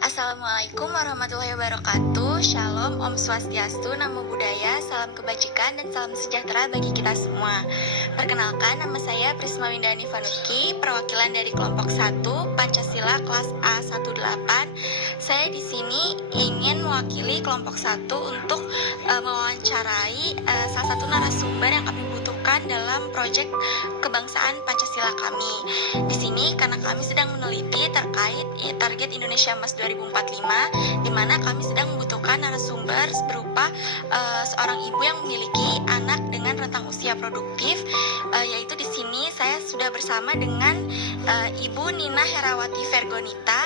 Assalamualaikum warahmatullahi wabarakatuh. Shalom, Om Swastiastu, Namo Buddhaya, salam kebajikan dan salam sejahtera bagi kita semua. Perkenalkan, nama saya Prisma Windani Vanuki, perwakilan dari kelompok 1 Pancasila kelas A18. Saya di sini ingin mewakili kelompok 1 untuk mewawancarai salah satu narasumber yang kami butuhkan dalam proyek kebangsaan Pancasila kami. Di sini karena kami sedang meneliti terkait target Indonesia Emas 2045, di mana kami sedang membutuhkan narasumber berupa seorang ibu yang memiliki anak dengan rentang usia produktif, yaitu di sini saya sudah bersama dengan Ibu Nina Herawati Vergonita,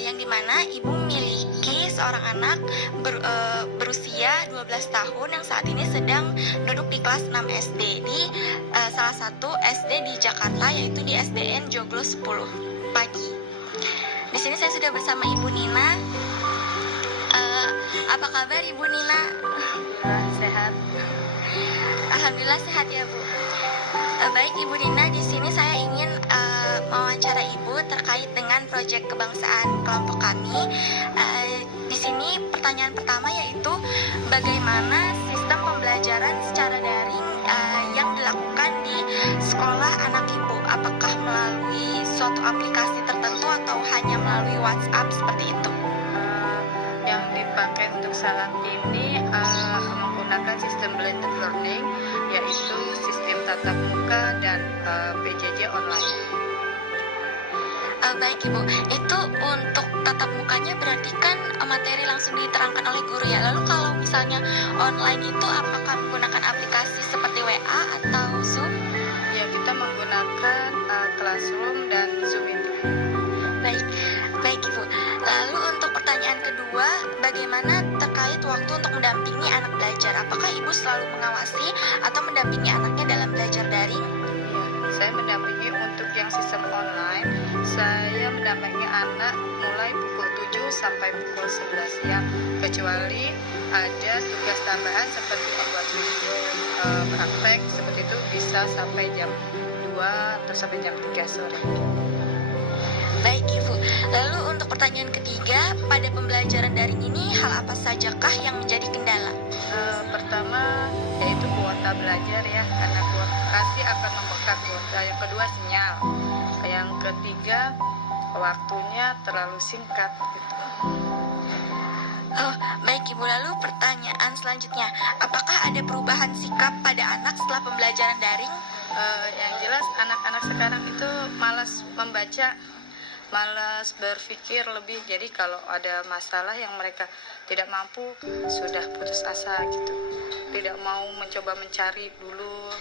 yang dimana ibu memiliki seorang anak berusia 12 tahun yang saat ini sedang duduk di kelas 6 SD di salah satu SD di Jakarta, yaitu di SDN Joglo 10 pagi. Di sini saya sudah bersama Ibu Nina. Apa kabar Ibu Nina? Sehat. Alhamdulillah sehat ya Bu. Baik Ibu Nina, di sini saya ingin mewawancara Ibu terkait dengan proyek kebangsaan kelompok kami. Di sini pertanyaan pertama yaitu bagaimana sistem pembelajaran secara daring yang dilakukan di sekolah anak Ibu? Apakah melalui suatu aplikasi tertentu atau hanya melalui WhatsApp seperti itu? Yang dipakai untuk saat ini menggunakan sistem blended learning, yaitu sistem tatap muka dan PJJ online. Baik Ibu, itu untuk tatap mukanya berarti kan materi langsung diterangkan oleh guru ya. Lalu kalau misalnya online itu apakah menggunakan aplikasi seperti WA atau Zoom? Ya, kita menggunakan Classroom dan Zoom itu. Baik Ibu. Lalu untuk pertanyaan kedua, bagaimana terkait waktu untuk mendampingi anak belajar? Apakah Ibu selalu mengawasi atau mendampingi anaknya dalam belajar daring? Ya, saya mendampingi untuk yang sistem online. Saya mendampingi anak mulai pukul 7 sampai pukul 11 siang, kecuali ada tugas tambahan seperti membuat video praktek seperti itu bisa sampai jam 2 atau sampai jam 3 sore. Baik Ibu. Lalu untuk pertanyaan ketiga, pada pembelajaran daring ini hal apa sajakah yang menjadi kendala? Pertama yaitu kuota belajar ya, karena kuota pasti akan membengkak kuota. Yang kedua sinyal. Yang ketiga waktunya terlalu singkat gitu. Oh, baik Ibu. Lalu pertanyaan selanjutnya, apakah ada perubahan sikap pada anak setelah pembelajaran daring? Yang jelas anak-anak sekarang itu malas membaca, malas berpikir lebih. Jadi kalau ada masalah yang mereka tidak mampu, sudah putus asa gitu. Tidak mau mencoba mencari dulu,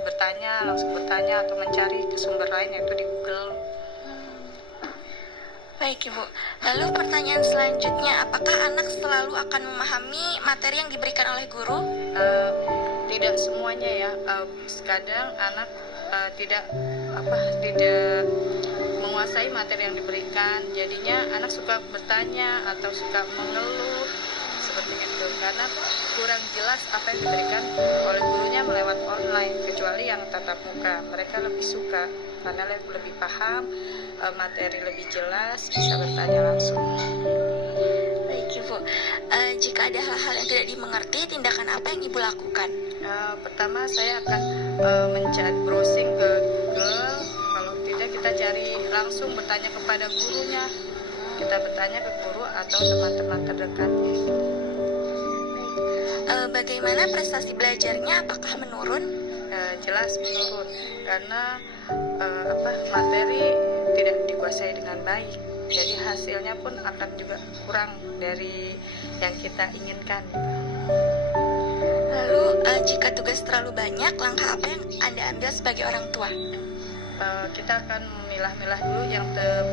bertanya, langsung bertanya atau mencari ke sumber lain yaitu di Google. Baik Ibu. Lalu pertanyaan selanjutnya, apakah anak selalu akan memahami materi yang diberikan oleh guru? Tidak semuanya ya. Kadang anak tidak menguasai materi yang diberikan, jadinya anak suka bertanya atau suka mengeluh seperti itu karena kurang jelas apa yang diberikan oleh gurunya melewat online, kecuali yang tatap muka. Mereka lebih suka karena lebih paham, materi lebih jelas, bisa bertanya langsung. Baik Ibu. Jika ada hal-hal yang tidak dimengerti, tindakan apa yang Ibu lakukan? Pertama saya akan mencari browsing ke Google. Kalau tidak kita cari langsung bertanya kepada gurunya. Kita bertanya ke guru atau teman-teman terdekatnya. Bagaimana prestasi belajarnya? Apakah menurun? Jelas menurun karena materi tidak dikuasai dengan baik. Jadi hasilnya pun akan juga kurang dari yang kita inginkan. Lalu jika tugas terlalu banyak, langkah apa yang Anda ambil sebagai orang tua? Kita akan memilah-milah dulu. Yang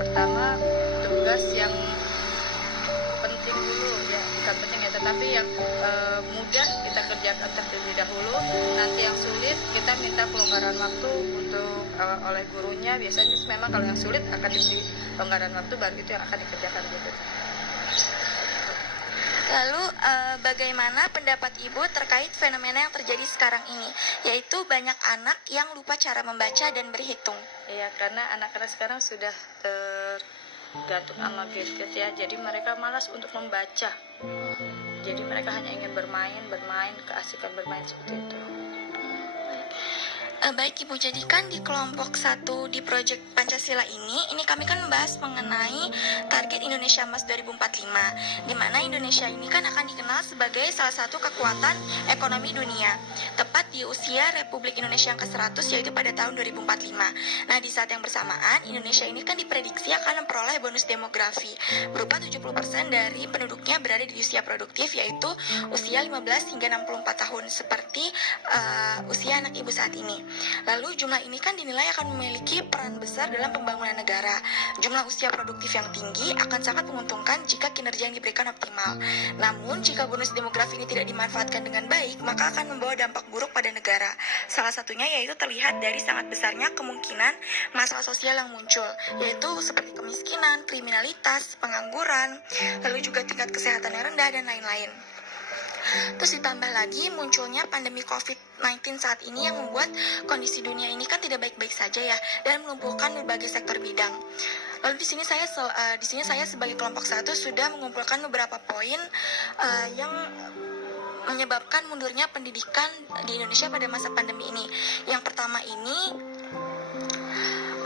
pertama tugas yang penting dulu ya, bukan penting ya, tetapi yang mudah kita kerjakan terlebih dahulu. Nanti yang sulit kita minta pelonggaran waktu untuk oleh gurunya. Biasanya memang kalau yang sulit akan diberi pelonggaran waktu, baru itu yang akan dikerjakan gitu. Lalu bagaimana pendapat Ibu terkait fenomena yang terjadi sekarang ini, yaitu banyak anak yang lupa cara membaca dan berhitung? Iya, karena anak-anak sekarang sudah gantung sama gadget ya, jadi mereka malas untuk membaca. Jadi mereka hanya ingin bermain, keasikan bermain seperti itu. Baik Ibu, jadi kan di kelompok 1 di Project Pancasila ini kami kan membahas mengenai target Indonesia Emas 2045, di mana Indonesia ini kan akan dikenal sebagai salah satu kekuatan ekonomi dunia, tepat di usia Republik Indonesia yang ke-100, yaitu pada tahun 2045. Nah, di saat yang bersamaan, Indonesia ini kan diprediksi akan memperoleh bonus demografi, berupa 70% dari penduduknya berada di usia produktif, yaitu usia 15 hingga 64 tahun, seperti usia anak Ibu saat ini. Lalu jumlah ini kan dinilai akan memiliki peran besar dalam pembangunan negara. Jumlah usia produktif yang tinggi akan sangat menguntungkan jika kinerja yang diberikan optimal. Namun jika bonus demografi ini tidak dimanfaatkan dengan baik, maka akan membawa dampak buruk pada negara. Salah satunya yaitu terlihat dari sangat besarnya kemungkinan masalah sosial yang muncul, yaitu seperti kemiskinan, kriminalitas, pengangguran, lalu juga tingkat kesehatan yang rendah dan lain-lain. Terus ditambah lagi munculnya pandemi COVID-19 saat ini yang membuat kondisi dunia ini kan tidak baik-baik saja ya, dan melumpuhkan berbagai sektor bidang. Lalu di sini saya sebagai kelompok 1 sudah mengumpulkan beberapa poin yang menyebabkan mundurnya pendidikan di Indonesia pada masa pandemi ini. Yang pertama ini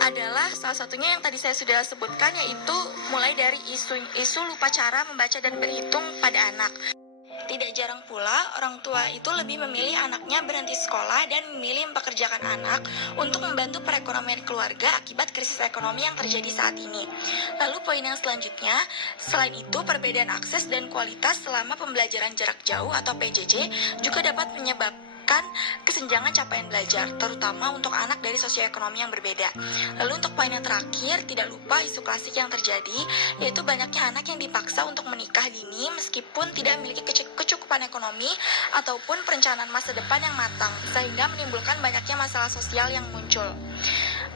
adalah salah satunya yang tadi saya sudah sebutkan, yaitu mulai dari isu lupa cara membaca dan berhitung pada anak. Tidak jarang pula orang tua itu lebih memilih anaknya berhenti sekolah dan memilih mempekerjakan anak untuk membantu perekonomian keluarga akibat krisis ekonomi yang terjadi saat ini. Lalu poin yang selanjutnya, selain itu perbedaan akses dan kualitas selama pembelajaran jarak jauh atau PJJ juga dapat menyebabkan kesenjangan capaian belajar, terutama untuk anak dari sosioekonomi yang berbeda. Lalu untuk poin yang terakhir, tidak lupa isu klasik yang terjadi, yaitu banyaknya anak yang dipaksa untuk menikah dini meskipun tidak memiliki kecukupan ekonomi ataupun perencanaan masa depan yang matang, sehingga menimbulkan banyaknya masalah sosial yang muncul.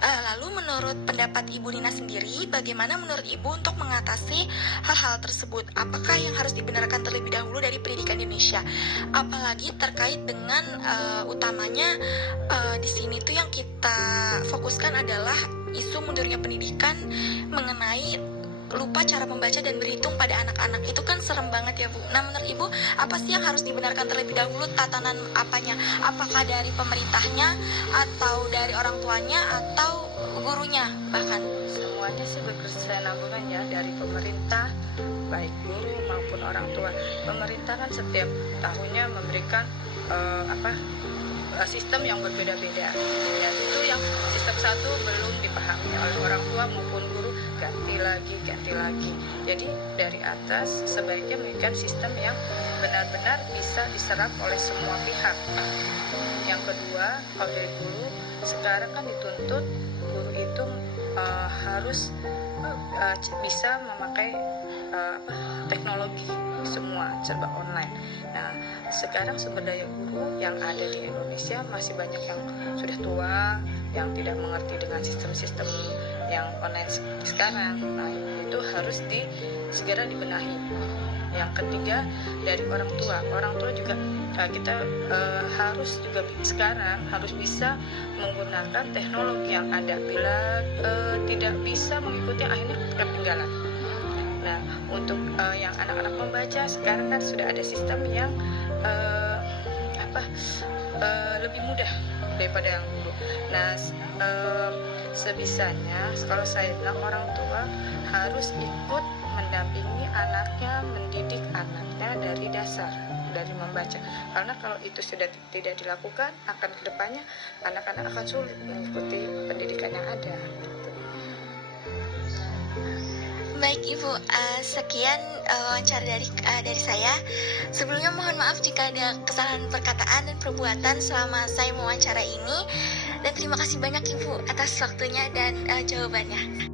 Lalu menurut pendapat Ibu Nina sendiri, bagaimana menurut Ibu untuk mengatasi hal-hal tersebut? Apakah yang harus dibenarkan terlebih dahulu dari pendidikan Indonesia? Apalagi terkait dengan utamanya di sini tuh yang kita fokuskan adalah isu mundurnya pendidikan mengenai lupa cara membaca dan berhitung pada anak-anak. Itu kan serem banget ya Bu. Nah menurut Ibu, apa sih yang harus dibenarkan terlebih dahulu, tatanan apanya? Apakah dari pemerintahnya, atau dari orang tuanya, atau gurunya bahkan? Semuanya sih berkesinambungan ya, dari pemerintah, baik guru maupun orang tua. Pemerintah kan setiap tahunnya memberikan sistem yang berbeda-beda. Ya, itu yang sistem 1 belum dipahami oleh orang tua maupun guru, ganti lagi. Jadi dari atas sebaiknya memberikan sistem yang benar-benar bisa diserap oleh semua pihak. Yang kedua, kalau dari guru, sekarang kan dituntut guru itu harus bisa memakai teknologi, semua serba online. Nah, sekarang sumber daya guru yang ada di Indonesia masih banyak yang sudah tua, yang tidak mengerti dengan sistem-sistem yang online sekarang. Nah, itu harus segera dibenahi. Yang ketiga, dari orang tua juga kita harus juga sekarang harus bisa menggunakan teknologi yang ada. Bila tidak bisa mengikuti, akhirnya ketinggalan. Nah, untuk yang anak-anak membaca sekarang kan sudah ada sistem yang lebih mudah daripada yang dulu. Nah, sebisanya kalau saya bilang orang tua harus ikut mendampingi anaknya, mendidik anaknya dari dasar, dari membaca. Karena kalau itu sudah tidak dilakukan, akan kedepannya anak-anak akan sulit mengikuti pendidikan yang ada. Baik Ibu, sekian wawancara dari saya. Sebelumnya mohon maaf jika ada kesalahan perkataan dan perbuatan selama saya mewawancara ini. Dan terima kasih banyak Ibu atas waktunya dan jawabannya.